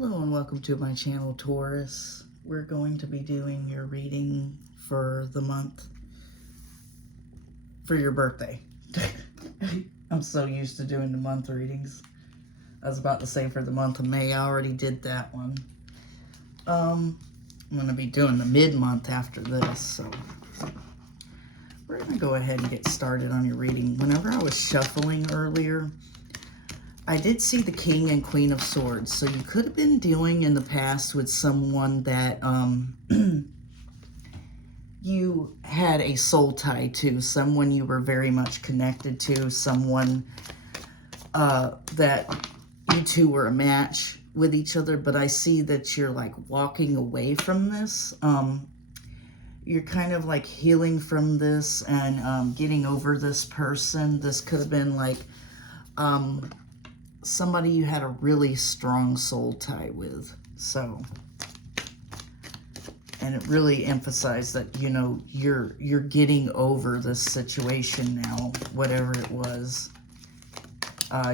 Hello and welcome to my channel, Taurus. We're going to be doing your reading for the month, for your birthday. I'm so used to doing the month readings. I was about to say for the month of May. I already did that one. I'm going to be doing the mid-month after this, so we're going to go ahead and get started on your reading. Whenever I was shuffling earlier, I did see the King and Queen of Swords, so you could have been dealing in the past with someone that you had a soul tie to, someone you were very much connected to, someone that you two were a match with each other, but I see that you're like walking away from this. You're kind of like healing from this and getting over this person. This could have been like somebody you had a really strong soul tie with. So, and it really emphasized that, you know, you're getting over this situation now, whatever it was.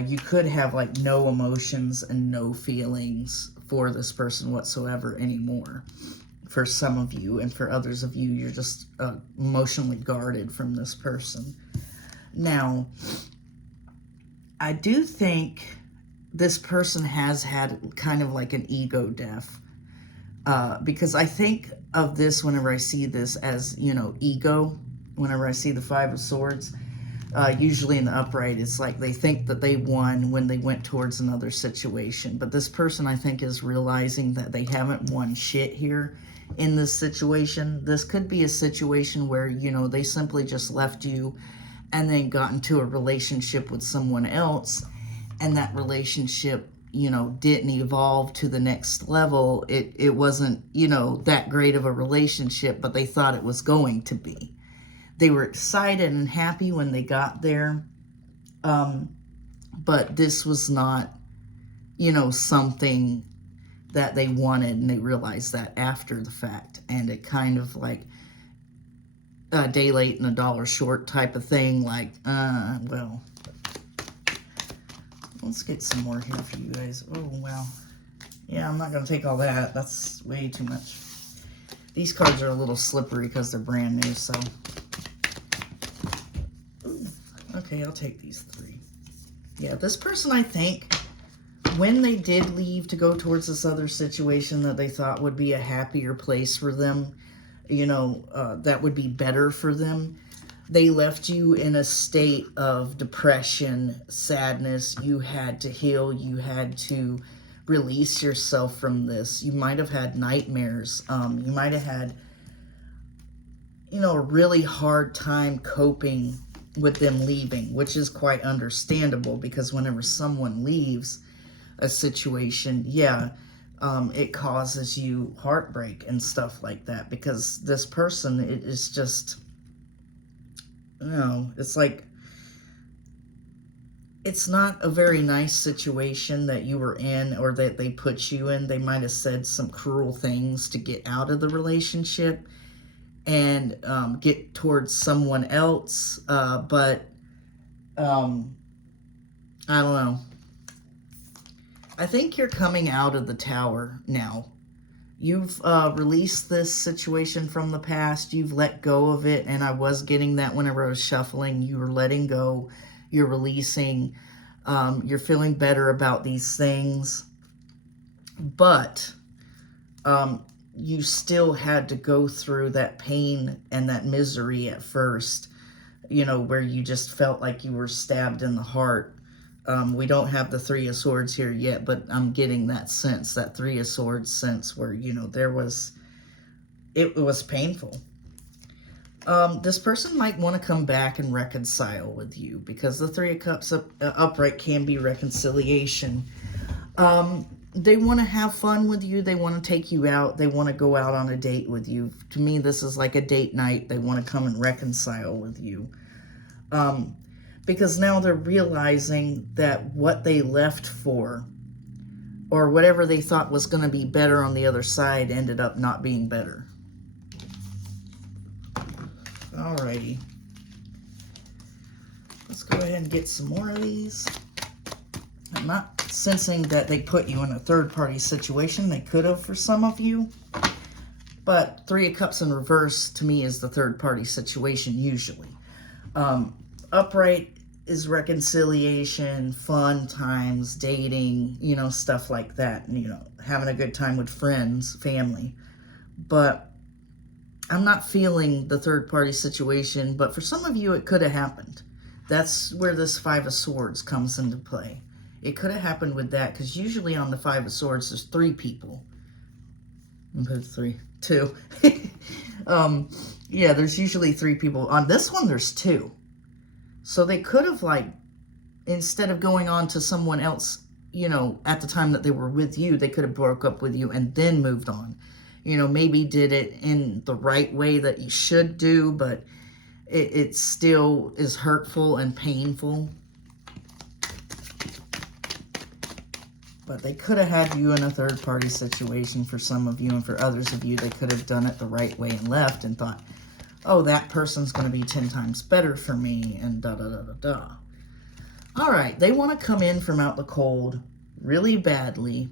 You could have like no emotions and no feelings for this person whatsoever anymore. For some of you, and for others of you, you're just emotionally guarded from this person. Now, I do think this person has had kind of like an ego death, because I think of this whenever I see this as, you know, ego. Whenever I see the Five of Swords, usually in the upright, it's like they think that they won when they went towards another situation. But this person, I think, is realizing that they haven't won shit here in this situation. This could be a situation where, you know, they simply just left you and then got into a relationship with someone else, and that relationship, you know, didn't evolve to the next level. It wasn't, you know, that great of a relationship, but they thought it was going to be. They were excited and happy when they got there, but this was not, you know, something that they wanted, and they realized that after the fact, and it kind of like a day late and a dollar short type of thing, like, well, let's get some more here for you guys. Oh, wow. Yeah, I'm not going to take all that. That's way too much. These cards are a little slippery because they're brand new, so. Ooh, okay, I'll take these three. Yeah, this person, I think, when they did leave to go towards this other situation that they thought would be a happier place for them, you know, that would be better for them, they left you in a state of depression, sadness. You had to heal. You had to release yourself from this. You might have had nightmares. You might have had, you know, a really hard time coping with them leaving, which is quite understandable, because whenever someone leaves a situation, yeah, it causes you heartbreak and stuff like that, because this person, it is just, you know, it's like, it's not a very nice situation that you were in, or that they put you in. They might have said some cruel things to get out of the relationship and get towards someone else, but I don't know. I think you're coming out of the Tower now. You've released this situation from the past. You've let go of it, and I was getting that whenever I was shuffling. You were letting go. You're releasing. You're feeling better about these things. But you still had to go through that pain and that misery at first, you know, where you just felt like you were stabbed in the heart. We don't have the Three of Swords here yet, but I'm getting that sense, that Three of Swords sense, where, you know, it was painful. This person might want to come back and reconcile with you, because the Three of Cups upright can be reconciliation. They want to have fun with you. They want to take you out. They want to go out on a date with you. To me, this is like a date night. They want to come and reconcile with you. Because now they're realizing that what they left for, or whatever they thought was going to be better on the other side, ended up not being better. Alrighty. Let's go ahead and get some more of these. I'm not sensing that they put you in a third-party situation. They could have for some of you. But Three of Cups in reverse, to me, is the third-party situation, usually. Upright is reconciliation, fun times, dating, you know, stuff like that. You know, having a good time with friends, family. But I'm not feeling the third-party situation, but for some of you, it could have happened. That's where this Five of Swords comes into play. It could have happened with that, because usually on the Five of Swords, there's 3 people. Two. Yeah, there's usually 3 people. On this one, there's 2. So they could have, like, instead of going on to someone else, you know, at the time that they were with you, they could have broke up with you and then moved on. You know, maybe did it in the right way that you should do, but it still is hurtful and painful. But they could have had you in a third-party situation for some of you, and for others of you, they could have done it the right way and left and thought, oh, that person's going to be 10 times better for me, and da-da-da-da-da. All right, they want to come in from out the cold really badly.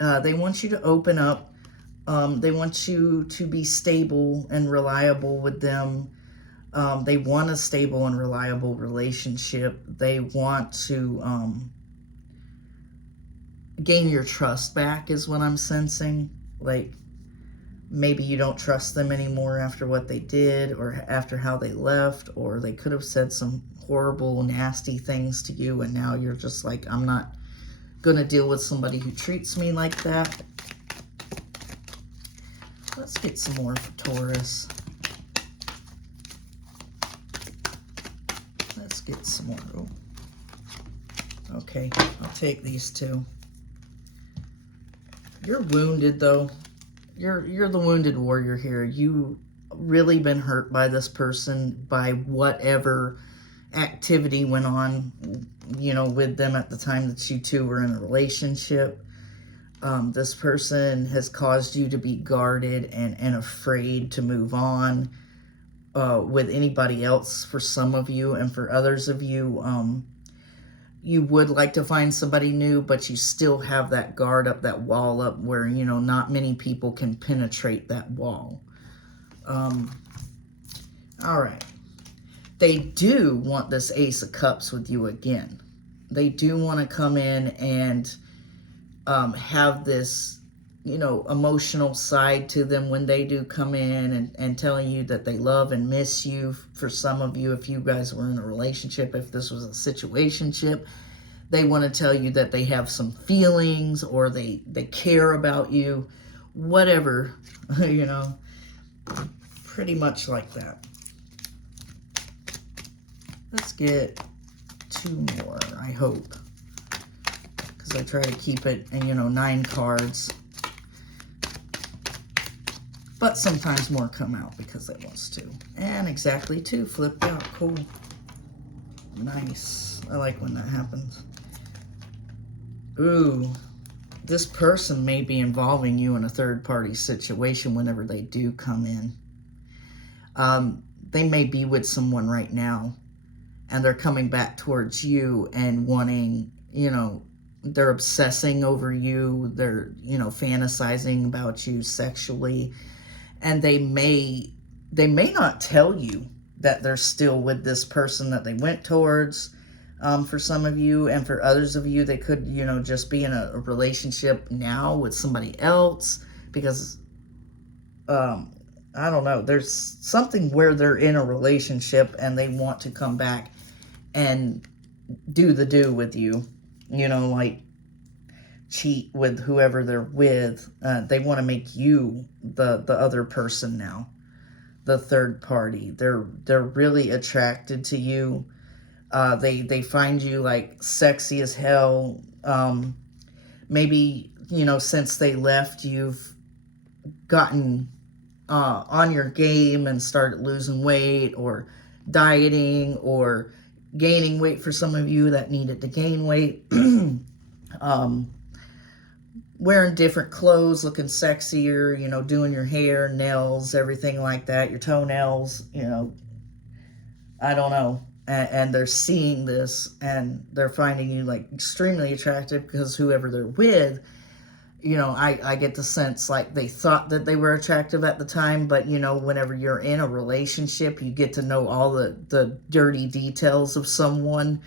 They want you to open up. They want you to be stable and reliable with them. They want a stable and reliable relationship. They want to gain your trust back, is what I'm sensing. Like, maybe you don't trust them anymore after what they did or after how they left, or they could have said some horrible, nasty things to you, and now you're just like, I'm not going to deal with somebody who treats me like that. Let's get some more for Taurus. Let's get some more. Oh. Okay, I'll take these 2. You're wounded, though. You're the wounded warrior here. You really been hurt by this person, by whatever activity went on, you know, with them at the time that you two were in a relationship. This person has caused you to be guarded and afraid to move on with anybody else for some of you, and for others of you, you would like to find somebody new, but you still have that guard up, that wall up where, you know, not many people can penetrate that wall. All right. They do want this Ace of Cups with you again. They do want to come in and have this, you know, emotional side to them when they do come in and telling you that they love and miss you. For some of you, if you guys were in a relationship, if this was a situationship, they want to tell you that they have some feelings, or they care about you, whatever, you know, pretty much like that. Let's get 2 more, I hope, because I try to keep it, and you know, 9 cards. But sometimes more come out because it wants to. And exactly 2 flipped out. Cool. Nice. I like when that happens. Ooh. This person may be involving you in a third-party situation whenever they do come in. They may be with someone right now, and they're coming back towards you and wanting, you know, they're obsessing over you. They're, you know, fantasizing about you sexually. And they may not tell you that they're still with this person that they went towards, for some of you. And for others of you, they could, you know, just be in a relationship now with somebody else, because, I don't know, there's something where they're in a relationship and they want to come back and do the do with you, you know, like cheat with whoever they're with. They want to make you the other person now, the third party. They're really attracted to you. They find you like sexy as hell. Maybe, you know, since they left, you've gotten on your game and started losing weight, or dieting, or gaining weight for some of you that needed to gain weight. Wearing different clothes, looking sexier, you know, doing your hair, nails, everything like that, your toenails, you know, I don't know. and they're seeing this, and they're finding you like extremely attractive, because whoever they're with, you know, I get the sense like they thought that they were attractive at the time, but you know, whenever you're in a relationship, you get to know all the dirty details of someone.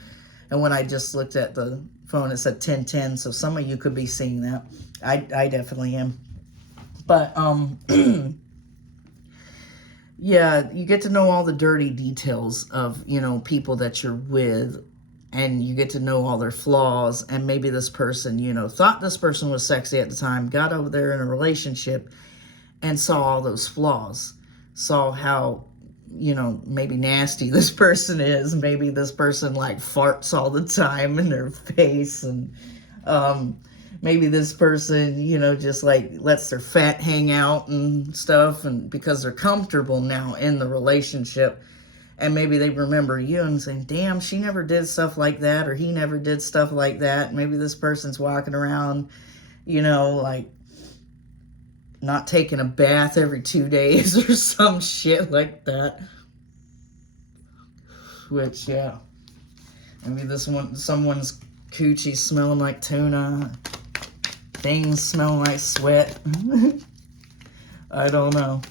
And when I just looked at the phone, it said 1010, so some of you could be seeing that. I definitely am. But yeah, you get to know all the dirty details of, you know, people that you're with, and you get to know all their flaws. And maybe this person, you know, thought this person was sexy at the time, got over there in a relationship and saw all those flaws, saw how, you know, maybe nasty this person is. Maybe this person like farts all the time in their face, and maybe this person, you know, just like lets their fat hang out and stuff, and because they're comfortable now in the relationship. And maybe they remember you and saying, damn, she never did stuff like that, or he never did stuff like that. Maybe this person's walking around, you know, like not taking a bath every 2 days or some shit like that. Which, yeah. Maybe someone's coochie smelling like tuna. Things smelling like sweat. I don't know.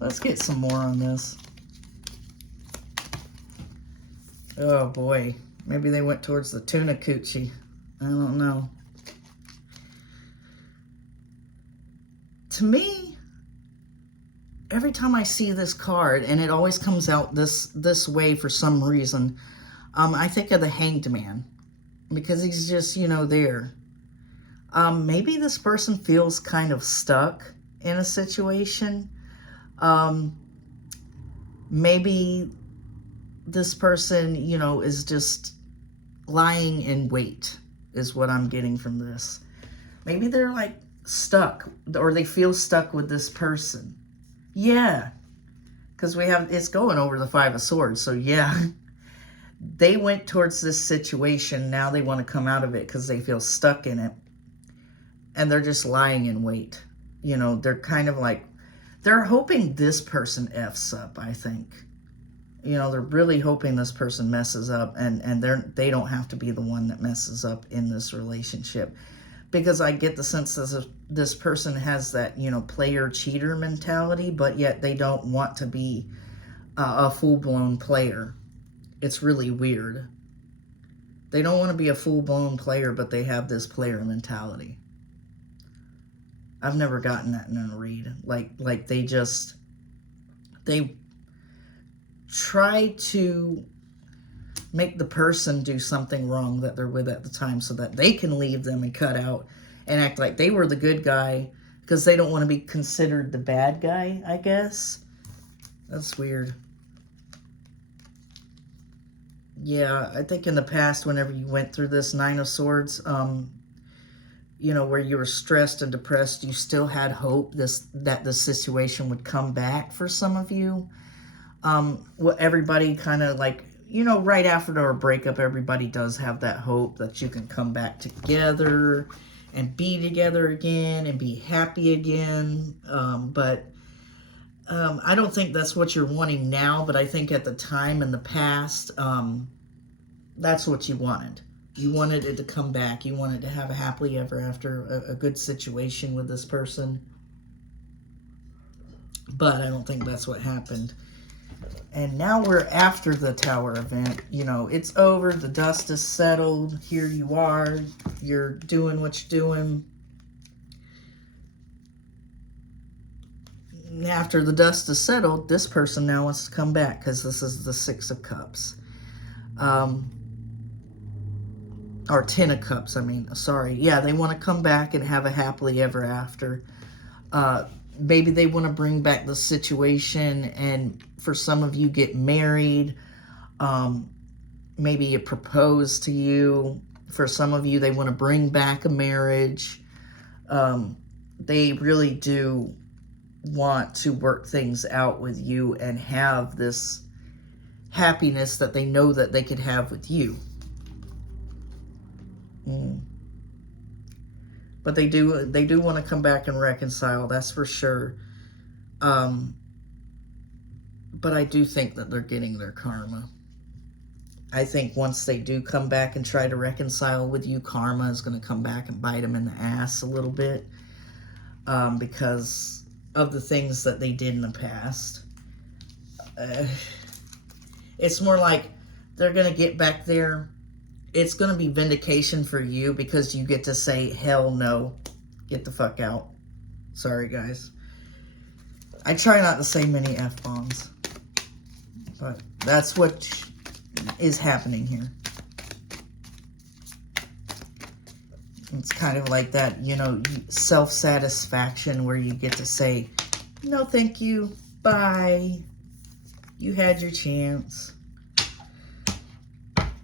Let's get some more on this. Oh boy. Maybe they went towards the tuna coochie. I don't know. To me, every time I see this card, and it always comes out this way for some reason, I think of the Hanged Man, because he's just, you know, there. Maybe this person feels kind of stuck in a situation. Maybe this person, you know, is just lying in wait, is what I'm getting from this. Maybe they're like stuck, or they feel stuck with this person. Yeah, because it's going over the Five of Swords, so yeah. They went towards this situation, now they want to come out of it because they feel stuck in it. And they're just lying in wait. You know, they're kind of like, they're hoping this person F's up, I think. You know, they're really hoping this person messes up, and they don't have to be the one that messes up in this relationship. Because I get the sense that this person has that, you know, player-cheater mentality, but yet they don't want to be a full-blown player. It's really weird. They don't want to be a full-blown player, but they have this player mentality. I've never gotten that in a read. Like they try to make the person do something wrong that they're with at the time, so that they can leave them and cut out and act like they were the good guy, because they don't want to be considered the bad guy, I guess. That's weird. Yeah, I think in the past, whenever you went through this Nine of Swords, you know, where you were stressed and depressed, you still had hope that the situation would come back for some of you. Everybody kind of like, you know, right after a breakup, everybody does have that hope that you can come back together and be together again and be happy again. But I don't think that's what you're wanting now, but I think at the time in the past, that's what you wanted. You wanted it to come back. You wanted to have a happily ever after, a good situation with this person. But I don't think that's what happened. And now we're after the Tower event. You know, it's over. The dust is settled. Here you are. You're doing what you're doing. After the dust is settled, this person now wants to come back, because this is the Six of Cups. Or Ten of Cups, I mean. Sorry. Yeah, they want to come back and have a happily ever after. Maybe they want to bring back the situation, and for some of you, get married. Maybe it proposed to you. For some of you, they want to bring back a marriage. They really do want to work things out with you and have this happiness that they know that they could have with you. But they do want to come back and reconcile, that's for sure. But But I do think that they're getting their karma. I think once they do come back and try to reconcile with you, karma is going to come back and bite them in the ass a little bit. Because of the things that they did in the past. It's more like they're going to get back there. It's going to be vindication for you because you get to say, hell no, get the fuck out. Sorry, guys. I try not to say many F-bombs, but that's what is happening here. It's kind of like that, you know, self-satisfaction where you get to say, no, thank you, bye. You had your chance.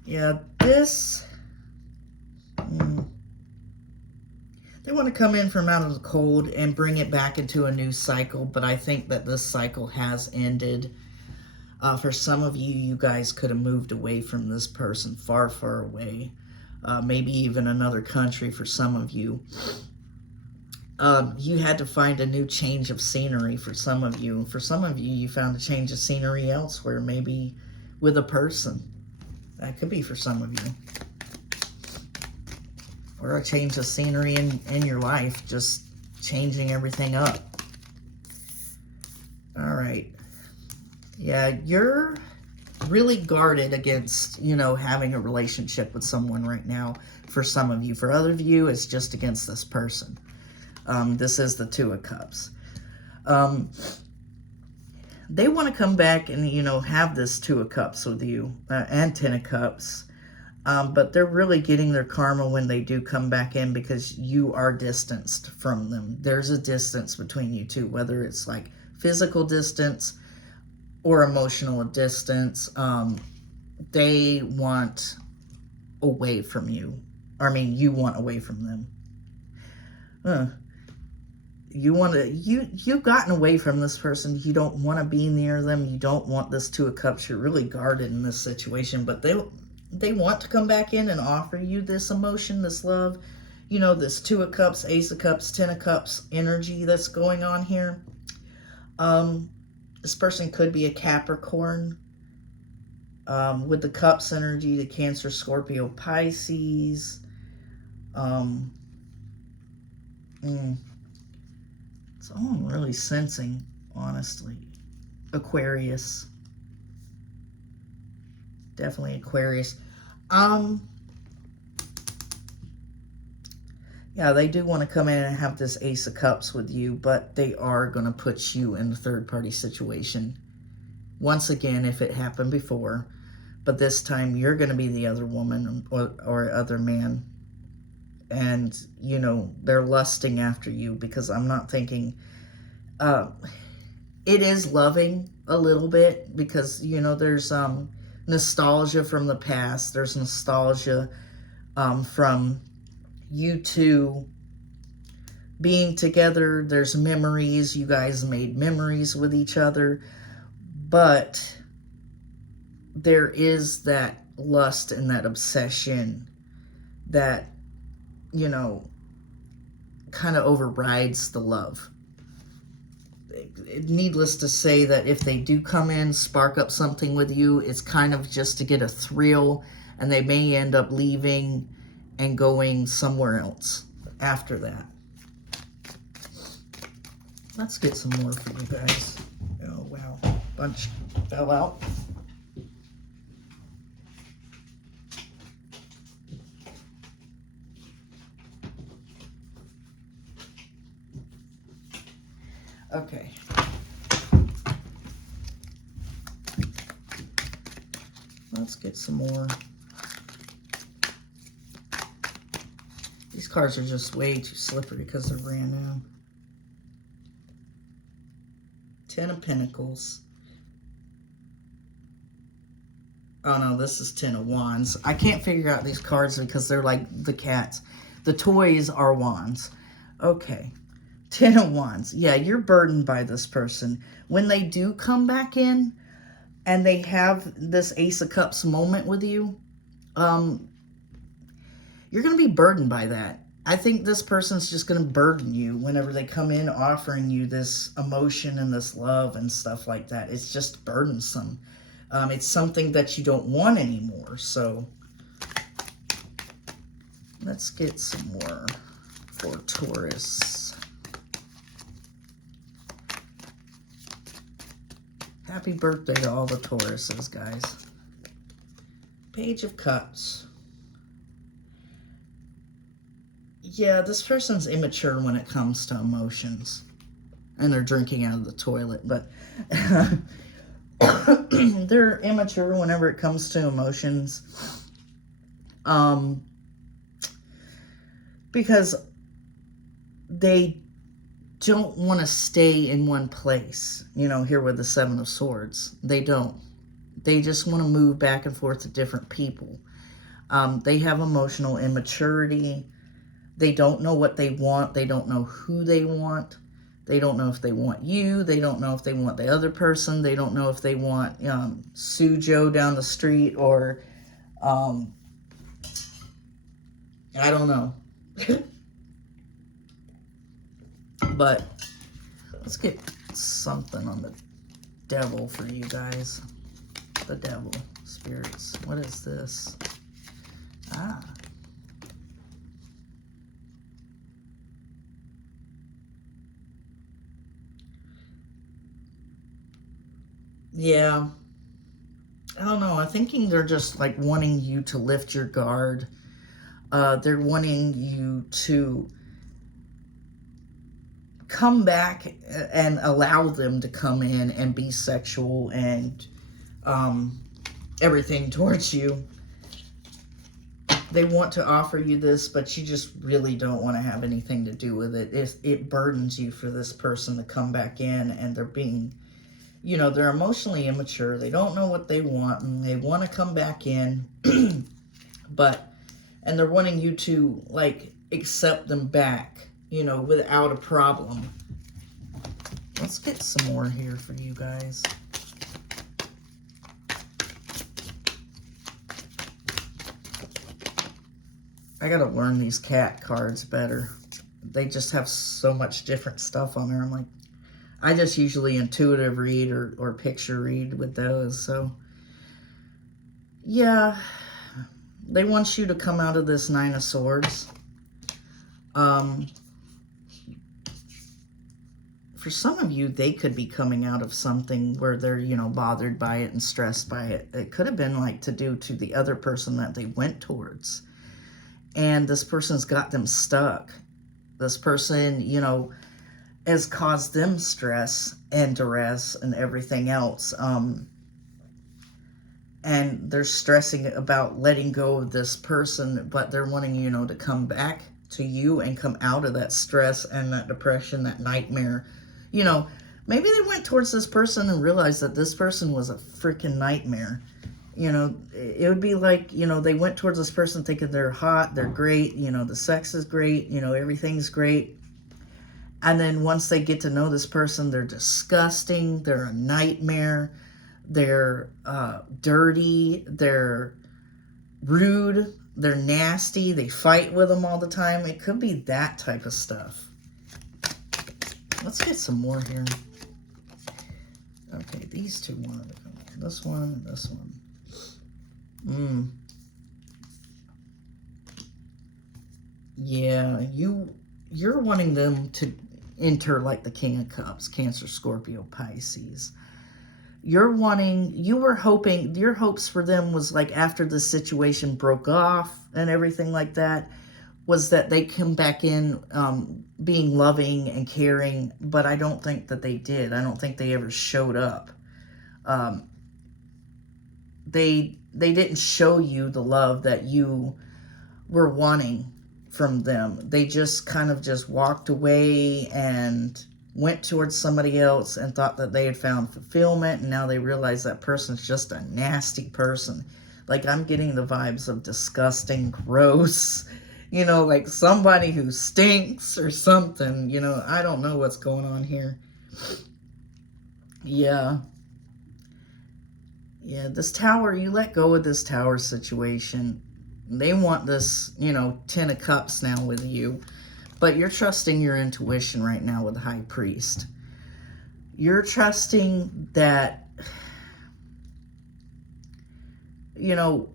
Yeah, this... They want to come in from out of the cold and bring it back into a new cycle, but I think that this cycle has ended. For some of you, you guys could have moved away from this person, far, far away. Maybe even another country for some of you. You had to find a new change of scenery for some of you. For some of you, you found a change of scenery elsewhere, maybe with a person. That could be for some of you. Or a change of scenery in your life, just changing everything up. All right. Yeah, you're really guarded against, you know, having a relationship with someone right now for some of you. For other of you, it's just against this person. This is the Two of Cups. They want to come back and, you know, have this Two of Cups with you and Ten of Cups. But they're really getting their karma when they do come back in because you are distanced from them. There's a distance between you two, whether it's like physical distance or emotional distance. They want away from you. I mean, you want away from them. You've gotten away from this person. You don't want to be near them. You don't want this Two of Cups. You're really guarded in this situation, but they want to come back in and offer you this emotion, this love, you know, this Two of Cups, Ace of Cups, Ten of Cups energy that's going on here. This person could be a Capricorn with the Cups energy, the Cancer, Scorpio, Pisces. It's all I'm really sensing, honestly. Aquarius. Definitely Aquarius. Yeah, they do want to come in and have this Ace of Cups with you, but they are going to put you in a third-party situation. Once again, if it happened before, but this time you're going to be the other woman or other man. And, you know, they're lusting after you because I'm not thinking... it is loving a little bit because, you know, there's nostalgia from the past. There's nostalgia from you two being together. There's memories. You guys made memories with each other. But there is that lust and that obsession that, you know, kind of overrides the love. Needless to say that if they do come in, spark up something with you, it's kind of just to get a thrill, and they may end up leaving and going somewhere else after that. Let's get some more for you guys. Oh, wow. Bunch fell out. Okay. Let's get some more. These cards are just way too slippery because they're brand new. Ten of Pentacles. Oh no, this is Ten of Wands. I can't figure out these cards because they're like the cats. The toys are wands. Okay. Ten of Wands. Yeah, you're burdened by this person. When they do come back in and they have this Ace of Cups moment with you, you're going to be burdened by that. I think this person's just going to burden you whenever they come in offering you this emotion and this love and stuff like that. It's just burdensome. It's something that you don't want anymore. So let's get some more for Taurus. Happy birthday to all the Tauruses, guys. Page of Cups. Yeah, this person's immature when it comes to emotions. And they're drinking out of the toilet, but they're immature whenever it comes to emotions. Because they don't want to stay in one place. You know, here with the Seven of Swords. They don't. They just want to move back and forth to different people. They have emotional immaturity. They don't know what they want. They don't know who they want. They don't know if they want you. They don't know if they want the other person. They don't know if they want Sue Joe down the street or, I don't know. But let's get something on the devil for you guys. The devil. Spirits. What is this? Ah. Yeah. I don't know. I'm thinking they're just like wanting you to lift your guard. They're wanting you to come back and allow them to come in and be sexual and everything towards you. They want to offer you this, but you just really don't want to have anything to do with it. It burdens you for this person to come back in, and they're being, you know, they're emotionally immature. They don't know what they want, and they want to come back in, and they're wanting you to, like, accept them back, you know, without a problem. Let's get some more here for you guys. I gotta learn these cat cards better. They just have so much different stuff on there. I'm like, I just usually intuitive read or picture read with those. So, yeah, they want you to come out of this Nine of Swords. For some of you, they could be coming out of something where they're, you know, bothered by it and stressed by it. It could have been like to do to the other person that they went towards. And this person's got them stuck. This person, you know, has caused them stress and duress and everything else. And they're stressing about letting go of this person, but they're wanting, you know, to come back to you and come out of that stress and that depression, that nightmare. You know, maybe they went towards this person and realized that this person was a freaking nightmare. You know, it would be like, you know, they went towards this person thinking they're hot, they're great, you know, the sex is great, you know, everything's great. And then once they get to know this person, they're disgusting, they're a nightmare, they're dirty, they're rude, they're nasty, they fight with them all the time. It could be that type of stuff. Let's get some more here. Okay, these two wanted to come here. This one and this one. Yeah, you're wanting them to enter like the King of Cups, Cancer, Scorpio, Pisces. You were hoping, your hopes for them was like after the situation broke off and everything like that, was that they come back in being loving and caring, but I don't think that they did. I don't think they ever showed up. They didn't show you the love that you were wanting from them. They just kind of just walked away and went towards somebody else and thought that they had found fulfillment, and now they realize that person's just a nasty person. Like, I'm getting the vibes of disgusting, gross, you know, like somebody who stinks or something, you know. I don't know what's going on here. Yeah, this tower, you let go of this tower situation. They want this, you know, 10 of Cups now with you. But you're trusting your intuition right now with the High Priest. You're trusting that, you know,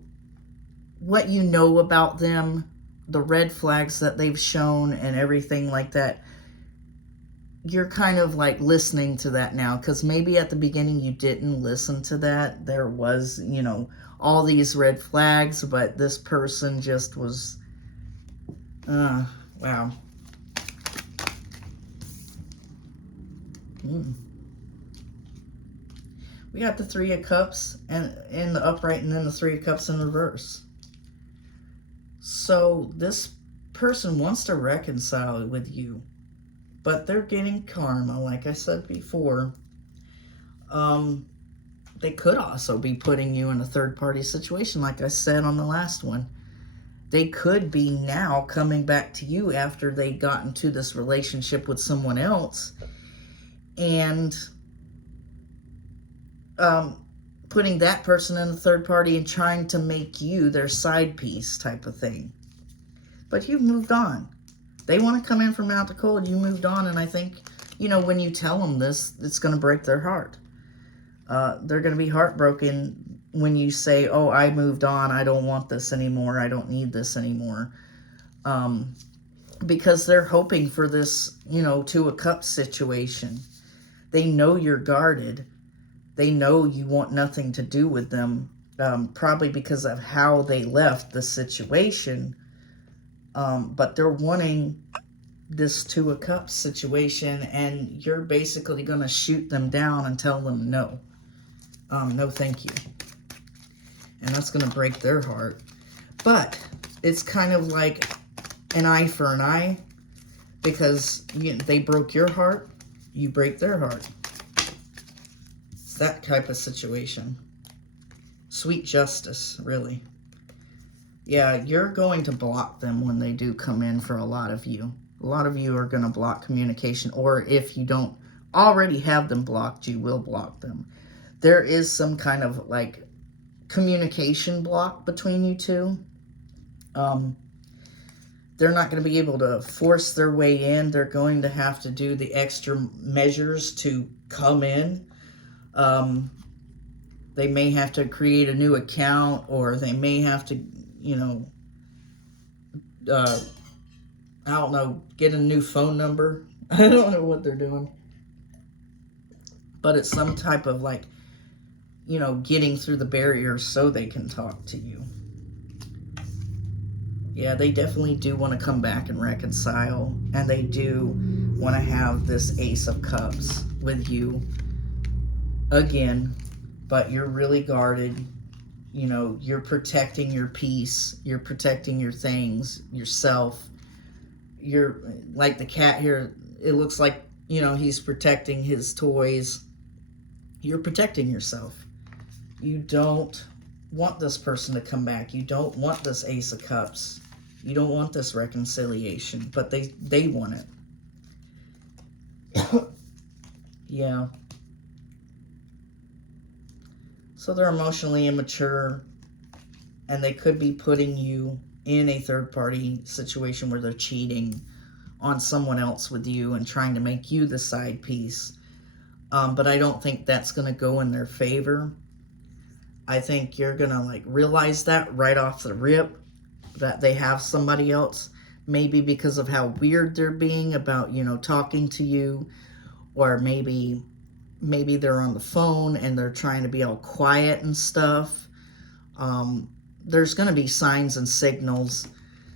what you know about them, the red flags that they've shown and everything like that. You're kind of like listening to that now, because maybe at the beginning you didn't listen to that. There was, you know, all these red flags, but this person just was, wow. We got the Three of Cups and in the upright, and then the Three of Cups in reverse. So this person wants to reconcile with you, but they're getting karma, like I said before. They could also be putting you in a third-party situation, like I said on the last one. They could be now coming back to you after they got into this relationship with someone else and putting that person in a third party and trying to make you their side piece type of thing. But you've moved on. They want to come in from out the cold. You moved on, and I think, you know, when you tell them this, it's going to break their heart. They're going to be heartbroken when you say, oh, I moved on. I don't want this anymore. I don't need this anymore. Because they're hoping for this, you know, Two of Cups situation. They know you're guarded. They know you want nothing to do with them, probably because of how they left the situation. But they're wanting this Two of Cups situation, and you're basically going to shoot them down and tell them no. No thank you. And that's going to break their heart. But it's kind of like an eye for an eye, because they broke your heart, you break their heart. It's that type of situation. Sweet justice, really. Yeah, you're going to block them when they do come in for a lot of you. A lot of you are going to block communication, or if you don't already have them blocked, you will block them. There is some kind of like communication block between you two. They're not going to be able to force their way in. They're going to have to do the extra measures to come in. They may have to create a new account, or they may have to, you know, I don't know, get a new phone number. I don't know what they're doing. But it's some type of like, you know, getting through the barriers so they can talk to you. Yeah, they definitely do want to come back and reconcile. And they do want to have this Ace of Cups with you again. But you're really guarded. You know, you're protecting your peace. You're protecting your things, yourself. You're like the cat here. It looks like, you know, he's protecting his toys. You're protecting yourself. You don't want this person to come back. You don't want this Ace of Cups. You don't want this reconciliation, but they want it. Yeah. So they're emotionally immature, and they could be putting you in a third-party situation where they're cheating on someone else with you and trying to make you the side piece. But I don't think that's going to go in their favor. I think you're going to like realize that right off the rip, that they have somebody else, maybe because of how weird they're being about, you know, talking to you, or maybe they're on the phone and they're trying to be all quiet and stuff. There's going to be signs and signals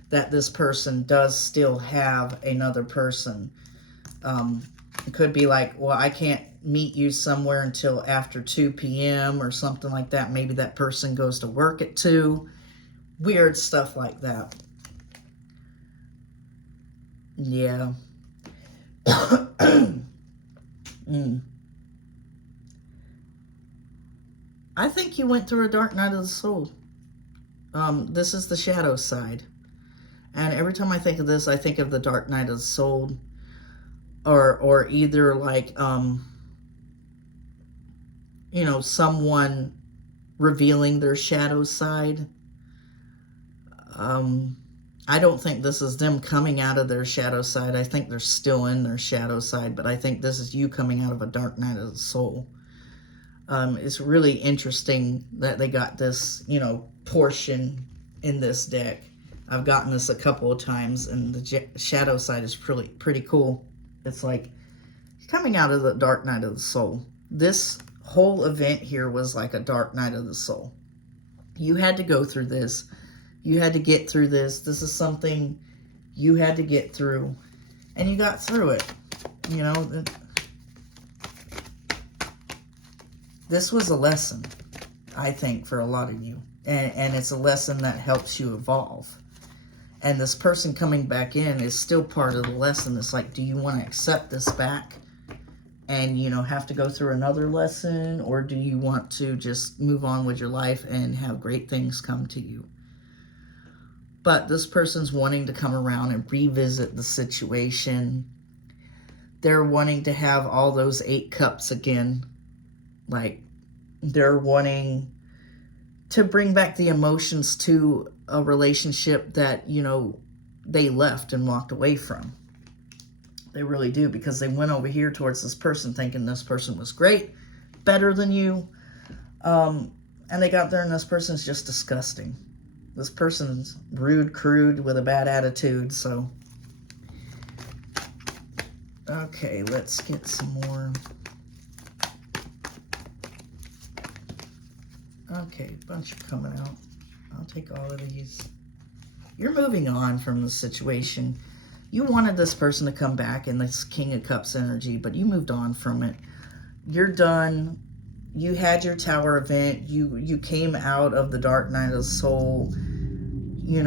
that this person does still have another person. It could be like, well, I can't meet you somewhere until after 2 p.m. or something like that. Maybe that person goes to work at 2. Weird stuff like that. Yeah. I think you went through a dark night of the soul. This is the shadow side. And every time I think of this, I think of the dark night of the soul. Or either like, you know, someone revealing their shadow side. I don't think this is them coming out of their shadow side. I think they're still in their shadow side, but I think this is you coming out of a dark night of the soul. It's really interesting that they got this, portion in this deck. I've gotten this a couple of times, and the shadow side is pretty cool. It's like coming out of the dark night of the soul. This whole event here was like a dark night of the soul. You had to go through this. You had to get through this. This is something you had to get through, and you got through it. This was a lesson, I think, for a lot of you. And it's a lesson that helps you evolve. And this person coming back in is still part of the lesson. It's like, do you want to accept this back and, have to go through another lesson? Or do you want to just move on with your life and have great things come to you? But this person's wanting to come around and revisit the situation. They're wanting to have all those 8 cups again. Like, they're wanting to bring back the emotions to a relationship that, they left and walked away from. They really do, because they went over here towards this person thinking this person was great, better than you. And they got there and this person's just disgusting. This person's rude, crude, with a bad attitude, so. Okay, let's get some more. Okay, bunch are coming out. I'll take all of these. You're moving on from the situation. You wanted this person to come back in this King of Cups energy, but you moved on from it. You're done. You had your tower event. You came out of the dark night of the soul. You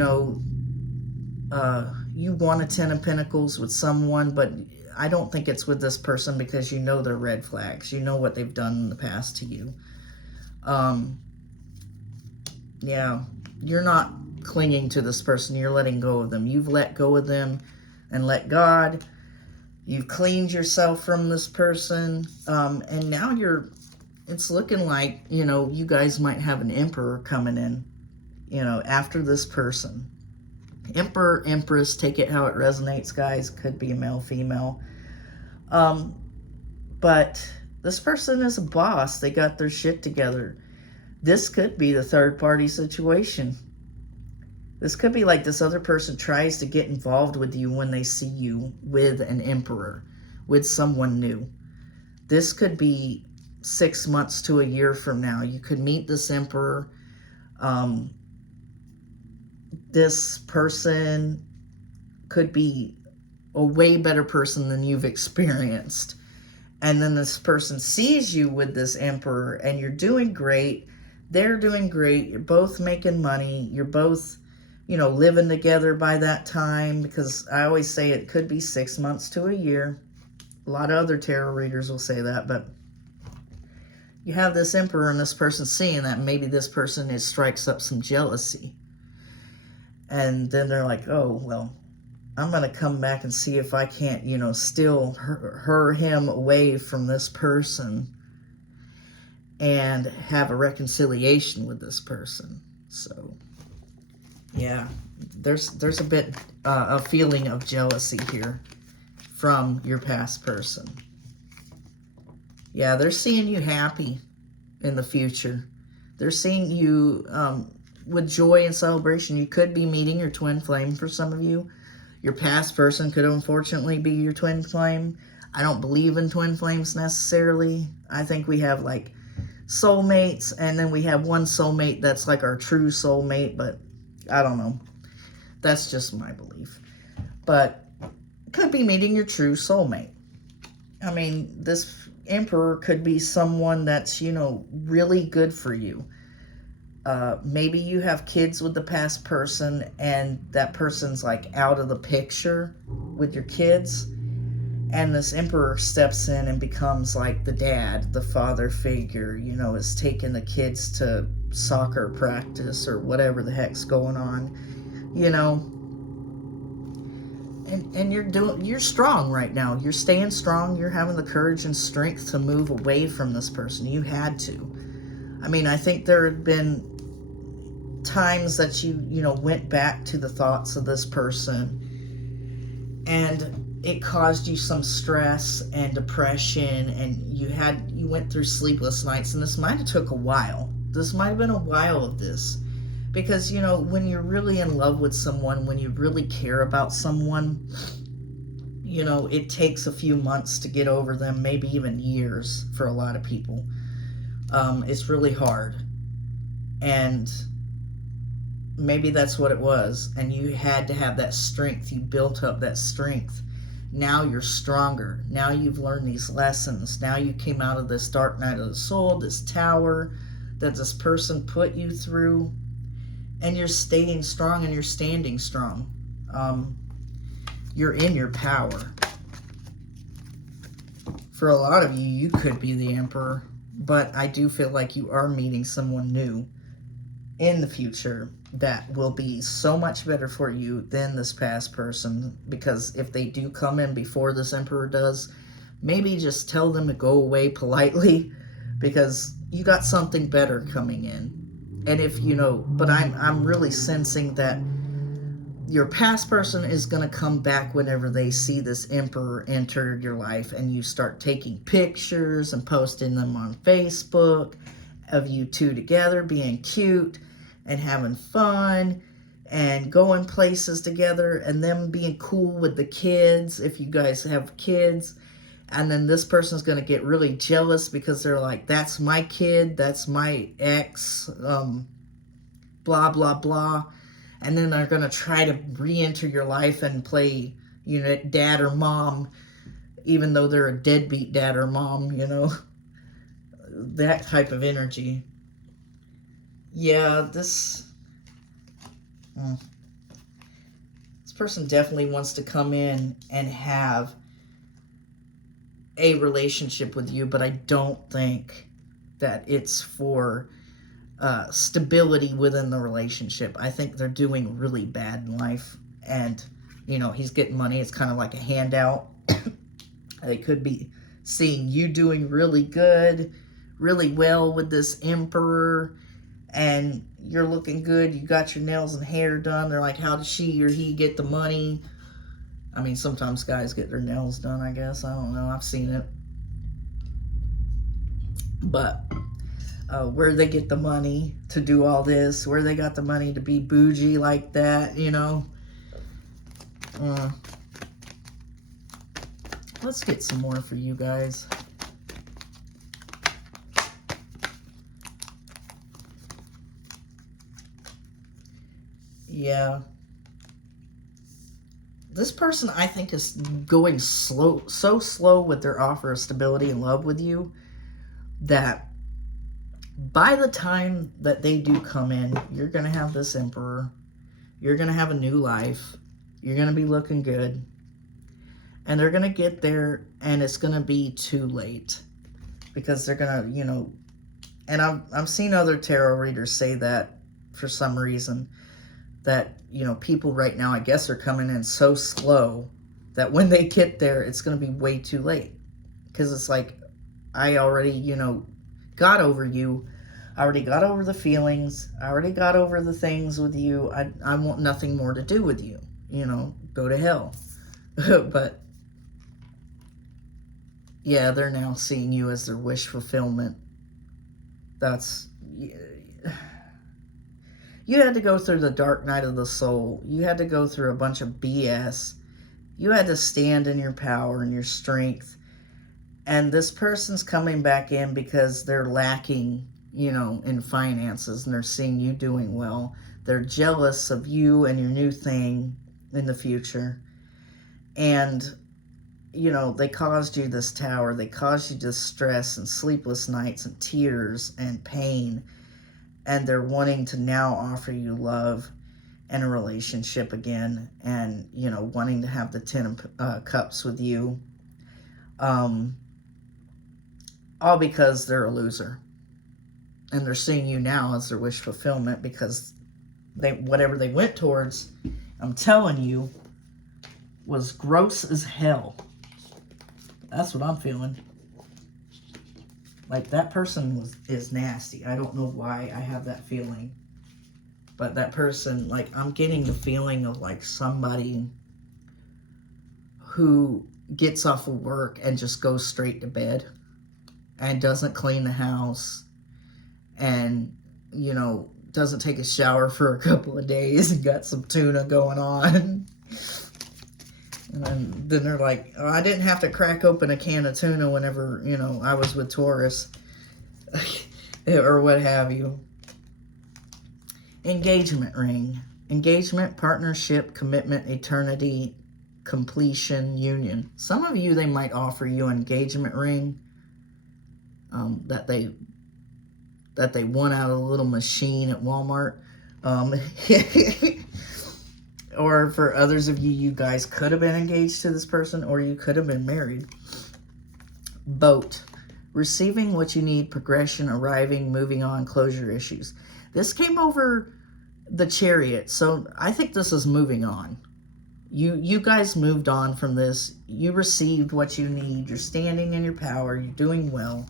won a 10 of Pentacles with someone, but I don't think it's with this person, because they're red flags. You know what they've done in the past to you. Yeah, you're not clinging to this person. You're letting go of them. You've let go of them and let God. You've cleaned yourself from this person. And now it's looking like, you guys might have an emperor coming in, after this person. Emperor, Empress, take it how it resonates, guys. Could be male, female. But this person is a boss. They got their shit together. This could be the third party situation. This could be like this other person tries to get involved with you when they see you with an emperor, with someone new. This could be 6 months to a year from now. You could meet this emperor. This person could be a way better person than you've experienced. And then this person sees you with this emperor and you're doing great. They're doing great. You're both making money. You're both, living together by that time, because I always say it could be 6 months to a year. A lot of other tarot readers will say that, but you have this emperor and this person seeing that, maybe this person strikes up some jealousy. And then they're like, oh, well, I'm going to come back and see if I can't, steal him away from this person and have a reconciliation with this person. So, yeah, there's a bit, a feeling of jealousy here from your past person. Yeah, they're seeing you happy in the future. They're seeing you with joy and celebration. You could be meeting your twin flame for some of you. Your past person could unfortunately be your twin flame. I don't believe in twin flames necessarily. I think we have like soulmates, and then we have one soulmate that's like our true soulmate, but I don't know. That's just my belief. But could be meeting your true soulmate. I mean, this emperor could be someone that's, really good for you. Maybe you have kids with the past person and that person's like out of the picture with your kids. And this emperor steps in and becomes like the dad, the father figure, is taking the kids to soccer practice or whatever the heck's going on, And you're strong right now. You're staying strong. You're having the courage and strength to move away from this person. You had to. I mean, I think there had been times that you know, went back to the thoughts of this person, and it caused you some stress and depression, and you went through sleepless nights, and this might have took a while. This might have been a while of this. Because, you know, when you're really in love with someone, when you really care about someone, you know, it takes a few months to get over them, maybe even years for a lot of people. It's really hard. And maybe that's what it was. And you had to have that strength. You built up that strength. Now you're stronger. Now you've learned these lessons. Now you came out of this dark night of the soul, this tower that this person put you through. And you're staying strong and you're standing strong. You're in your power. For a lot of you, you could be the emperor. But I do feel like you are meeting someone new in the future that will be so much better for you than this past person. Because if they do come in before this emperor does, maybe just tell them to go away politely. Because you got something better coming in. And if, you know, but I'm really sensing that your past person is going to come back whenever they see this emperor enter your life, and you start taking pictures and posting them on Facebook of you two together being cute and having fun and going places together, and them being cool with the kids if you guys have kids. And then this person's going to get really jealous because they're like, that's my kid, that's my ex, blah, blah, blah. And then they're going to try to re-enter your life and play, you know, dad or mom, even though they're a deadbeat dad or mom, you know. That type of energy. Yeah, this person definitely wants to come in and have a relationship with you, but I don't think that it's for stability within the relationship. I think they're doing really bad in life, and, you know, he's getting money. It's kind of like a handout. They could be seeing you doing really good, really well with this emperor, and you're looking good. You got your nails and hair done. They're like, how does she or he get the money? I mean, sometimes guys get their nails done, I guess. I don't know. I've seen it. But where they get the money to do all this, where they got the money to be bougie like that, you know. Let's get some more for you guys. Yeah. This person, I think, is going slow, so slow with their offer of stability and love with you that by the time that they do come in, you're going to have this emperor. You're going to have a new life. You're going to be looking good. And they're going to get there, and it's going to be too late. Because they're going to, you know, and I've seen other tarot readers say that for some reason, that, you know, people right now, I guess, are coming in so slow that when they get there, it's going to be way too late. Because it's like, I already, you know, got over you. I already got over the feelings. I already got over the things with you. I want nothing more to do with you. You know, go to hell. But, yeah, they're now seeing you as their wish fulfillment. That's... You had to go through the dark night of the soul. You had to go through a bunch of BS. You had to stand in your power and your strength. And this person's coming back in because they're lacking, you know, in finances, and they're seeing you doing well. They're jealous of you and your new thing in the future. And, you know, they caused you this tower. They caused you this stress and sleepless nights and tears and pain. And they're wanting to now offer you love and a relationship again, and, you know, wanting to have the 10 of Cups with you. All because they're a loser. And they're seeing you now as their wish fulfillment, because whatever they went towards, I'm telling you, was gross as hell. That's what I'm feeling. Like, that person is nasty. I don't know why I have that feeling. But that person, like, I'm getting the feeling of like somebody who gets off of work and just goes straight to bed and doesn't clean the house and, you know, doesn't take a shower for a couple of days and got some tuna going on. And then they're like, oh, I didn't have to crack open a can of tuna whenever, you know, I was with Taurus or what have you. Engagement ring. Engagement, partnership, commitment, eternity, completion, union. Some of you, they might offer you an engagement ring that they won out of a little machine at Walmart. Or for others of you, you guys could have been engaged to this person, or you could have been married. Boat. Receiving what you need, progression, arriving, moving on, closure issues. This came over the Chariot, so I think this is moving on. You guys moved on from this. You received what you need. You're standing in your power. You're doing well.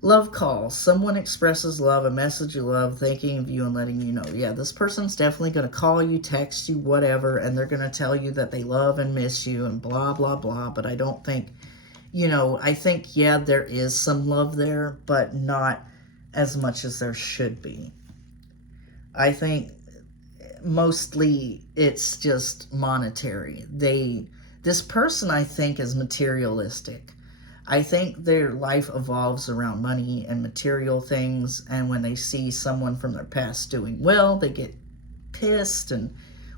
Love call. Someone expresses love, a message of love, thinking of you and letting you know. Yeah, this person's definitely going to call you, text you, whatever, and they're going to tell you that they love and miss you and blah, blah, blah. But I don't think, you know, I think, yeah, there is some love there, but not as much as there should be. I think mostly it's just monetary. This person, I think, is materialistic. I think their life evolves around money and material things, and when they see someone from their past doing well, they get pissed and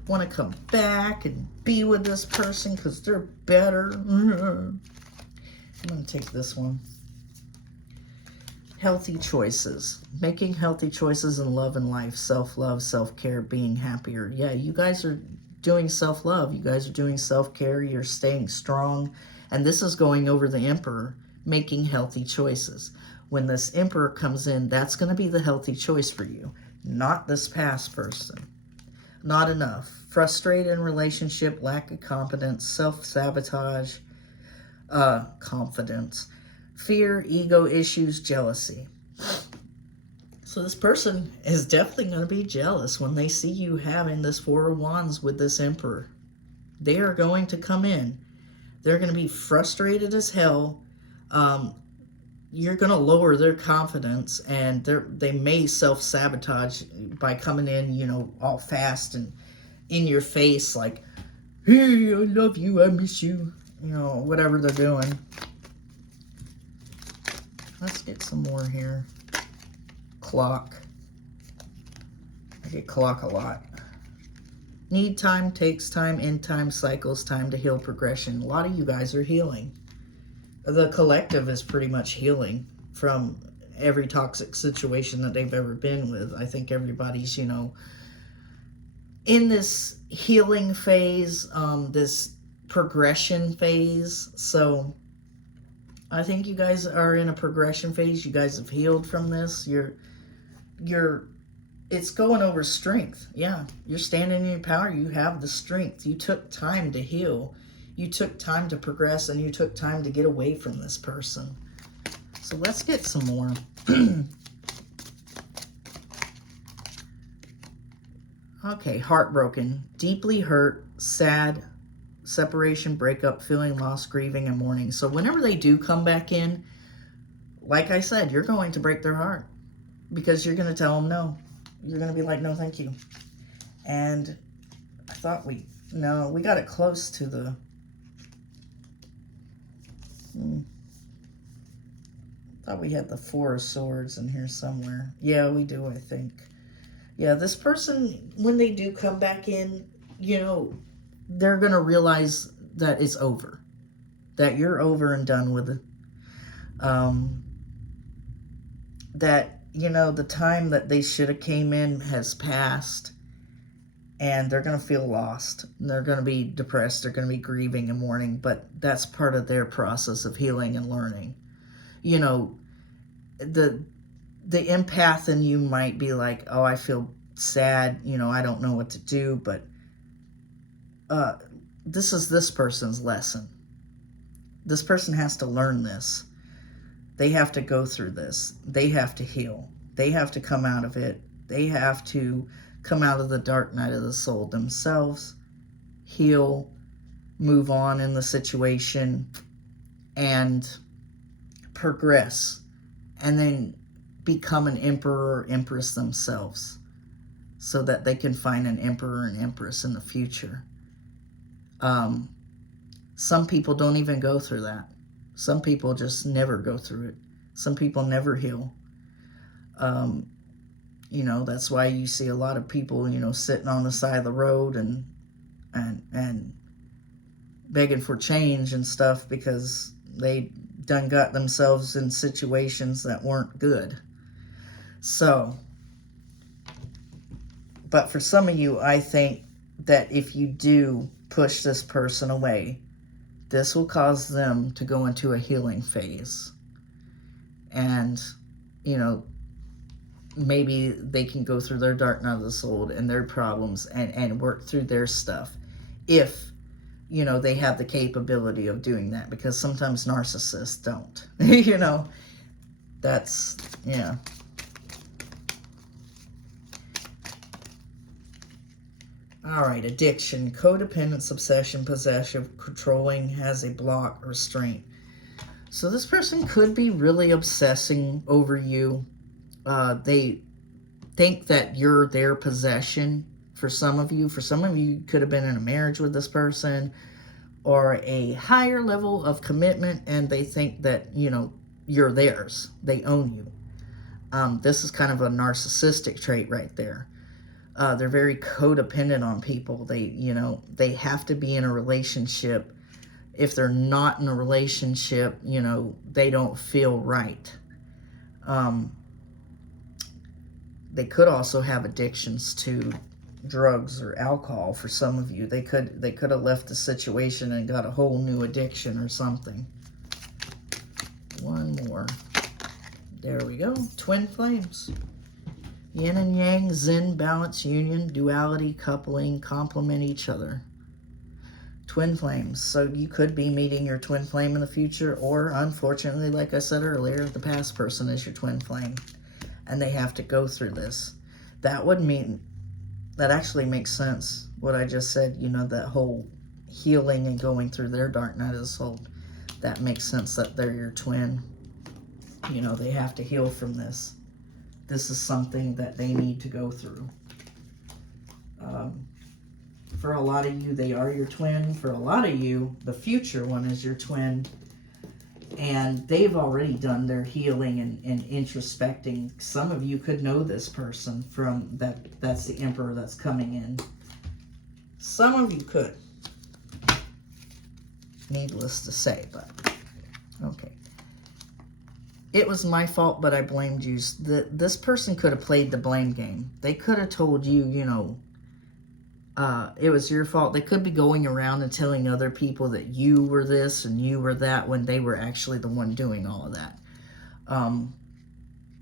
want to come back and be with this person because they're better. I'm going to take this one. Healthy choices. Making healthy choices in love and life. Self-love, self-care, being happier. Yeah, you guys are doing self-love. You guys are doing self-care. You're staying strong. And this is going over the Emperor, making healthy choices. When this Emperor comes in, that's going to be the healthy choice for you, not this past person. Not enough. Frustrated in relationship, lack of confidence, self-sabotage, confidence, fear, ego issues, jealousy. So this person is definitely going to be jealous when they see you having this Four of Wands with this Emperor. They are going to come in. They're going to be frustrated as hell. You're going to lower their confidence, and they may self-sabotage by coming in, you know, all fast and in your face, like, hey, I love you, I miss you, you know, whatever they're doing. Let's get some more here. Clock. I get clock a lot. Need time, takes time, end time, cycles, time to heal, progression. A lot of you guys are healing. The collective is pretty much healing from every toxic situation that they've ever been with. I think everybody's, you know, in this healing phase, this progression phase. So I think you guys are in a progression phase. You guys have healed from this. It's going over strength. Yeah, you're standing in your power. You have the strength. You took time to heal. You took time to progress, and you took time to get away from this person. So let's get some more. Okay, heartbroken, deeply hurt, sad, separation, breakup, feeling lost, grieving, and mourning. So whenever they do come back in, like I said, you're going to break their heart because you're going to tell them no. You're going to be like, no, thank you. And I thought we got it close to the... thought we had the Four of Swords in here somewhere. Yeah, we do, I think. Yeah, this person, when they do come back in, you know, they're going to realize that it's over. That you're over and done with it. That, you know, the time that they should have came in has passed. And they're going to feel lost. They're going to be depressed. They're going to be grieving and mourning. But that's part of their process of healing and learning. You know, the empath in you might be like, oh, I feel sad. You know, I don't know what to do. But this is this person's lesson. This person has to learn this. They have to go through this. They have to heal. They have to come out of it They have to come out of the dark night of the soul themselves, heal, move on in the situation, and progress, and then become an emperor or empress themselves, so that they can find an emperor and empress in the future. Some people don't even go through that. Some people just never go through it. Some people never heal. You know, that's why you see a lot of people, you know, sitting on the side of the road and begging for change and stuff, because they done got themselves in situations that weren't good. So, but for some of you, I think that if you do push this person away, this will cause them to go into a healing phase. And, you know, maybe they can go through their dark night of the soul and their problems and work through their stuff, if, you know, they have the capability of doing that, because sometimes narcissists don't. You know, that's, yeah. All right, addiction, codependence, obsession, possession, controlling, has a block, restraint. So this person could be really obsessing over you. They think that you're their possession. For some of you could have been in a marriage with this person, or a higher level of commitment, and they think that, you know, you're theirs. They own you. This is kind of a narcissistic trait right there. They're very codependent on people. They, you know, they have to be in a relationship. If they're not in a relationship, you know, they don't feel right. They could also have addictions to drugs or alcohol. For some of you, they could have left the situation and got a whole new addiction or something. One more. There we go. Twin flames. Yin and yang, zen, balance, union, duality, coupling, complement each other. Twin flames. So you could be meeting your twin flame in the future, or unfortunately, like I said earlier, the past person is your twin flame, and they have to go through this. That would mean, that actually makes sense, what I just said, you know, that whole healing and going through their dark night of the soul. That makes sense that they're your twin. You know, they have to heal from this. This is something that they need to go through. For a lot of you, they are your twin. For a lot of you, the future one is your twin. And they've already done their healing and introspecting. Some of you could know this person from that's the emperor that's coming in. Some of you could. Needless to say, but okay. It was my fault, but I blamed you. This person could have played the blame game. They could have told you, you know, it was your fault. They could be going around and telling other people that you were this and you were that, when they were actually the one doing all of that.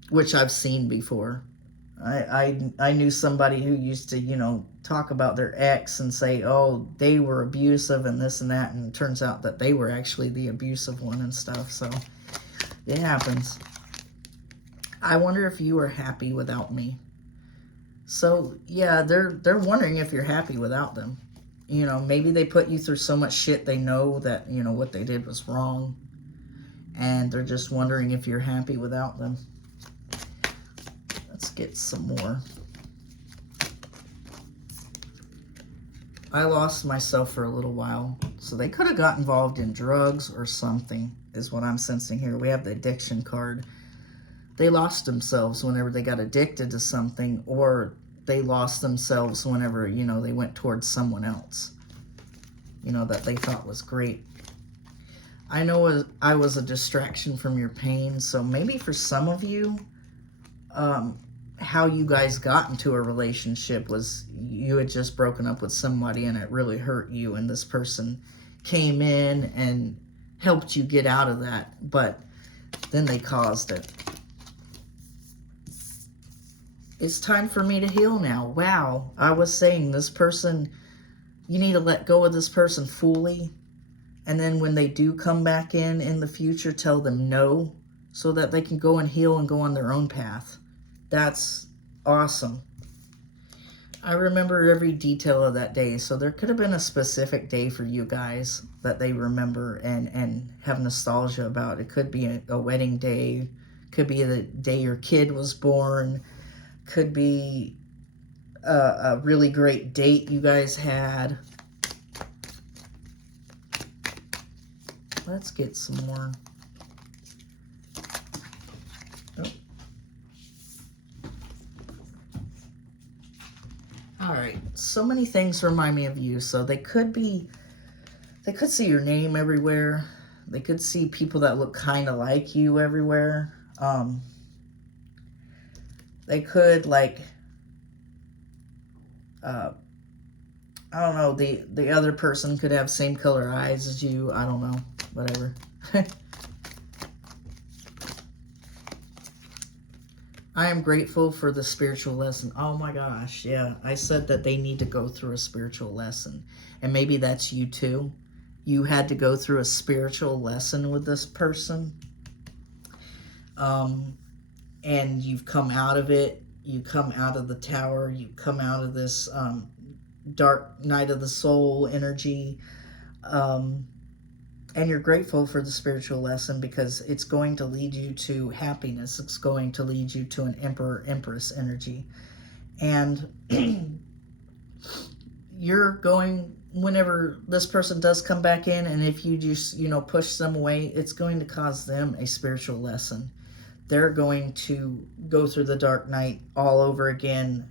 Which I've seen before. I knew somebody who used to, you know, talk about their ex and say, oh, they were abusive and this and that, and it turns out that they were actually the abusive one and stuff. So it happens. I wonder if you are happy without me. So, yeah, they're wondering if you're happy without them. You know, maybe they put you through so much shit they know that, you know, what they did was wrong. And they're just wondering if you're happy without them. Let's get some more. I lost myself for a little while. So they could have got involved in drugs or something, is what I'm sensing here. We have the addiction card. They lost themselves whenever they got addicted to something, or they lost themselves whenever, you know, they went towards someone else, you know, that they thought was great. I know I was a distraction from your pain, so maybe for some of you, how you guys got into a relationship was you had just broken up with somebody and it really hurt you, and this person came in and helped you get out of that, but then they caused it. It's time for me to heal now. Wow, I was saying this person, you need to let go of this person fully, and then when they do come back in the future, tell them no, so that they can go and heal and go on their own path. That's Awesome. I remember every detail of that day. So there could have been a specific day for you guys that they remember and have nostalgia about. It could be a wedding day. Could be the day your kid was born. Could be a really great date you guys had. Let's get some more. Oh. All right, so many things remind me of you. So they could see your name everywhere. They could see people that look kind of like you everywhere. They could, like, I don't know, the other person could have same color eyes as you. I don't know, whatever. I am grateful for the spiritual lesson. Oh my gosh, yeah. I said that they need to go through a spiritual lesson. And maybe that's you too. You had to go through a spiritual lesson with this person. And you've come out of it. You come out of the tower. You come out of this dark night of the soul energy. And you're grateful for the spiritual lesson because it's going to lead you to happiness. It's going to lead you to an emperor, empress energy. And you're going, whenever this person does come back in, and if you just, push them away, it's going to cause them a spiritual lesson. They're going to go through the dark night all over again.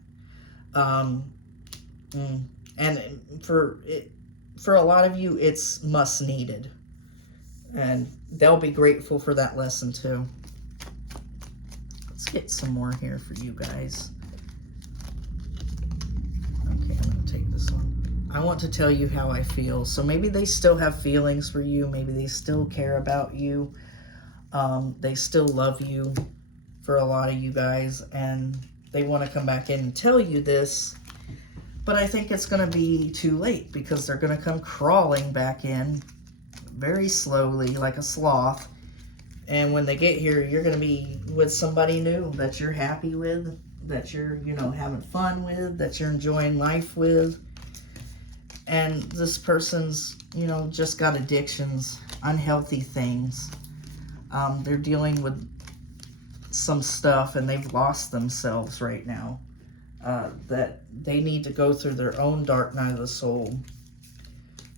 And for a lot of you, it's must needed. And they'll be grateful for that lesson too. Let's get some more here for you guys. Okay, I'm going to take this one. I want to tell you how I feel. So maybe they still have feelings for you. Maybe they still care about you. They still love you, for a lot of you guys. And they want to come back in and tell you this. But I think it's going to be too late because they're going to come crawling back in very slowly, like a sloth. And when they get here, you're going to be with somebody new that you're happy with, that you're, having fun with, that you're enjoying life with. And this person's, just got addictions, unhealthy things. They're dealing with some stuff and they've lost themselves right now. That they need to go through their own dark night of the soul.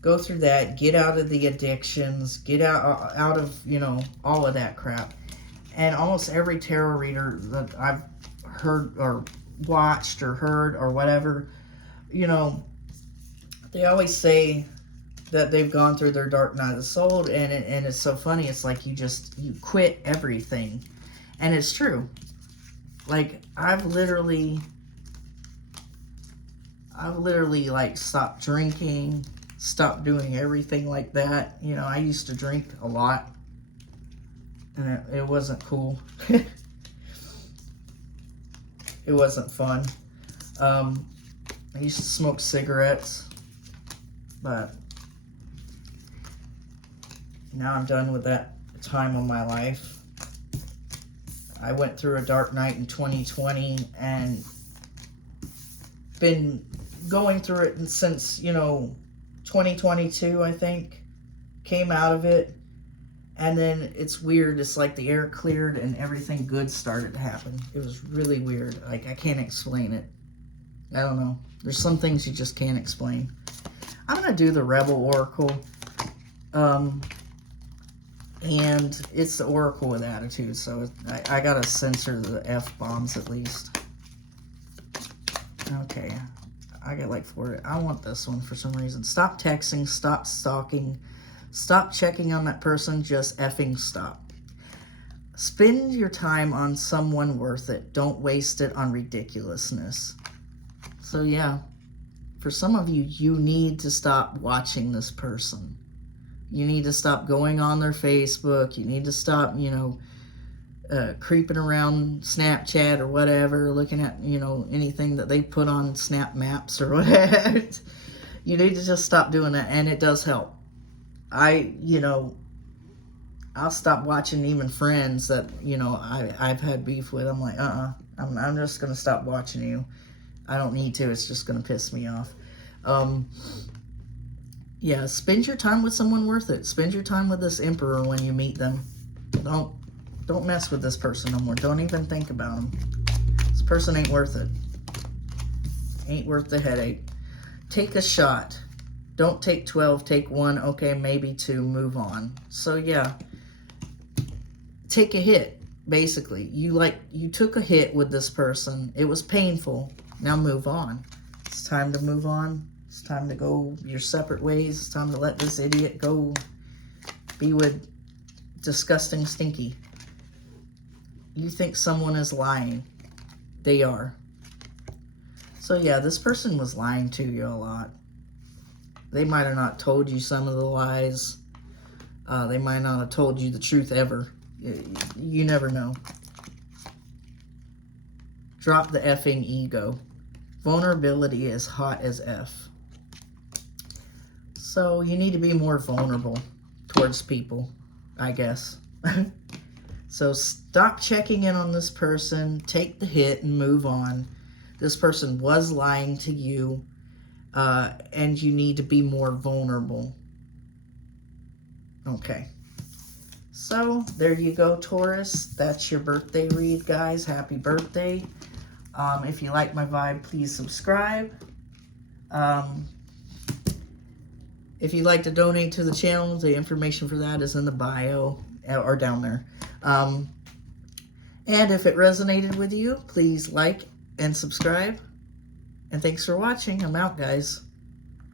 Go through that, get out of the addictions, get out of, all of that crap. And almost every tarot reader that I've heard or watched or heard or whatever, they always say that they've gone through their dark night of the soul, and it's so funny. It's like you quit everything. And it's true. Like, I've literally like stopped drinking, stopped doing everything like that. I used to drink a lot, and it wasn't cool. It wasn't fun. I used to smoke cigarettes, but now I'm done with that time of my life. I went through a dark night in 2020 and been going through it since, 2022, I think. Came out of it. And then it's weird. It's like the air cleared and everything good started to happen. It was really weird. Like, I can't explain it. I don't know. There's some things you just can't explain. I'm going to do the Rebel Oracle. And it's the Oracle with attitude, so I gotta censor the F-bombs at least. Okay, I got like 4. I want this one for some reason. Stop texting, stop stalking, stop checking on that person, just effing stop. Spend your time on someone worth it. Don't waste it on ridiculousness. So yeah, for some of you, you need to stop watching this person. You need to stop going on their Facebook. You need to stop, creeping around Snapchat or whatever, looking at, anything that they put on Snap Maps or whatever. You need to just stop doing that, and it does help. I'll stop watching even friends that, I've had beef with. I'm like, I'm just going to stop watching you. I don't need to. It's just going to piss me off. Yeah, spend your time with someone worth it. Spend your time with this Emperor when you meet them. Don't mess with this person no more. Don't even think about them. This person ain't worth it. Ain't worth the headache. Take a shot. Don't take 12, take 1, okay, maybe 2, move on. So yeah, take a hit, basically. You took a hit with this person. It was painful. Now move on. It's time to move on. It's time to go your separate ways. It's time to let this idiot go be with disgusting Stinky. You think someone is lying. They are. So yeah, this person was lying to you a lot. They might have not told you some of the lies. They might not have told you the truth ever. You never know. Drop the effing ego. Vulnerability is hot as F. So you need to be more vulnerable towards people, I guess. So stop checking in on this person. Take the hit and move on. This person was lying to you. And you need to be more vulnerable. Okay. So, there you go, Taurus. That's your birthday read, guys. Happy birthday. If you like my vibe, please subscribe. If you'd like to donate to the channel, the information for that is in the bio or down there. And if it resonated with you, please like and subscribe. And thanks for watching. I'm out, guys.